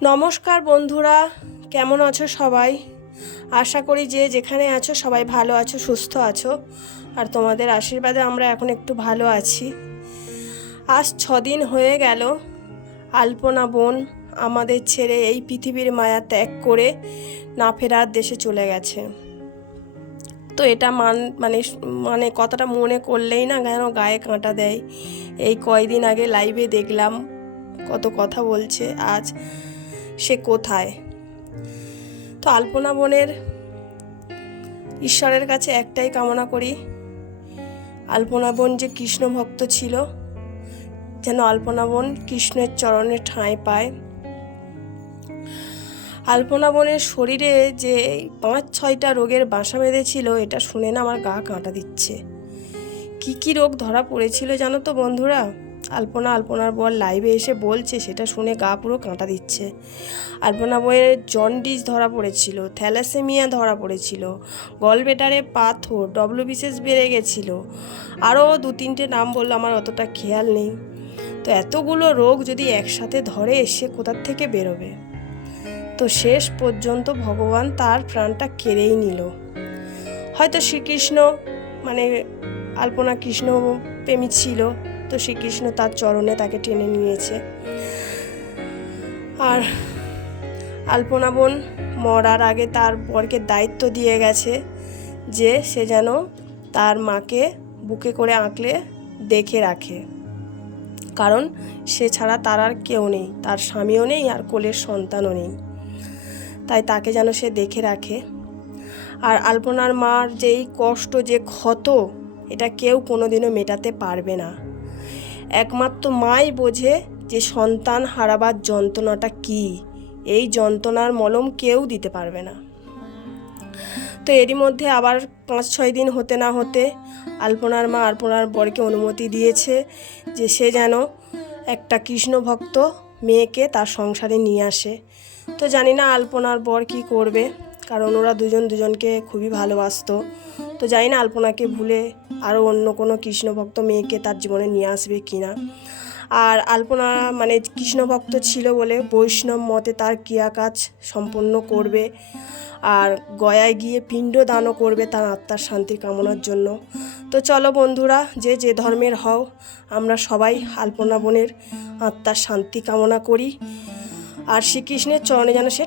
নমস্কার বন্ধুরা, কেমন আছো সবাই? আশা করি যে যেখানে আছো সবাই ভালো আছো, সুস্থ আছো, আর তোমাদের আশীর্বাদে আমরা এখন একটু ভালো আছি। আজ ছদিন হয়ে গেল, আলপনা বোন আমাদের ছেড়ে এই পৃথিবীর মায়া ত্যাগ করে না ফেরার দেশে চলে গেছে। তো এটা মান মানে মানে কথাটা মনে করলেই না কেন গায়ে কাঁটা দেয়। এই কয়দিন আগে লাইভে দেখলাম, কত কথা বলছে। আজ সে কোথায়? তো আলপনা বোনের ঈশ্বরের কাছে একটাই কামনা করি, আলপনা বোন যে কৃষ্ণ ভক্ত ছিল, যেন আলপনা বোন কৃষ্ণের চরণে ঠাঁই পায়। আলপনা বোনের শরীরে যে পাঁচ, ছয়টা রোগের বাসা বেঁধেছিল, এটা শুনে না আমার গা কাঁটা দিচ্ছে। কি কি রোগ ধরা পড়েছিল জানো তো বন্ধুরা? আলপনা আলপনার বর লাইভে এসে বলছে, সেটা শুনে গা পুরো কাঁটা দিচ্ছে। আলপনা বইয়ের জন্ডিস ধরা পড়েছিল, থ্যালাসেমিয়া ধরা পড়েছিল, গলবেটারে পাথর ডব্লু বিশেষ বেড়ে গেছিল। আরও দু তিনটে নাম বলল, আমার অতটা খেয়াল নেই। তো এতগুলো রোগ যদি একসাথে ধরে এসে কোথার থেকে বেরোবে? তো শেষ পর্যন্ত ভগবান তার প্রাণটা কেড়েই নিল। হয়তো শ্রীকৃষ্ণ মানে আলপনা কৃষ্ণ প্রেমী ছিল তো শ্রীকৃষ্ণ তার চরণে তাকে টেনে নিয়েছে। আর আলপনা বোন মরার আগে তার বরকে দায়িত্ব দিয়ে গেছে যে সে যেন তার মাকে বুকে করে আঁকলে দেখে রাখে। কারণ সে ছাড়া তার আর কেউ নেই, তার স্বামীও নেই আর কোলের সন্তানও নেই। তাই তাকে যেন সে দেখে রাখে। আর আলপনার মার যেই কষ্ট, যে ক্ষত, এটা কেউ কোনোদিনও মেটাতে পারবে না। একমাত্র মাই বোঝে যে সন্তান হারাবার যন্ত্রণাটা কী। এই যন্ত্রণার মলম কেউ দিতে পারবে না। তো এরই মধ্যে আবার পাঁচ ছয় দিন হতে না হতে আলপনার মা আলপনার বরকে অনুমতি দিয়েছে যে সে যেন একটা কৃষ্ণ ভক্ত মেয়েকে তার সংসারে নিয়ে আসে। তো জানি না আলপনার বর কি করবে, কারণ ওরা দুজন দুজনকে খুবই ভালোবাসত। তো জানি না আলপনাকে ভুলে আরও অন্য কোনো কৃষ্ণ ভক্ত মেয়েকে তার জীবনে নিয়ে আসবে কি না। আর আলপনা মানে কৃষ্ণ ভক্ত ছিল বলে বৈষ্ণব মতে তার ক্রিয়া কাজ সম্পন্ন করবে আর গয়ায় গিয়ে পিণ্ড দানও করবে তার আত্মার শান্তি কামনার জন্য। তো চলো বন্ধুরা, যে যে ধর্মের হও, আমরা সবাই আলপনা বোনের আত্মার শান্তি কামনা করি। আর শ্রীকৃষ্ণের চরণে যেন সে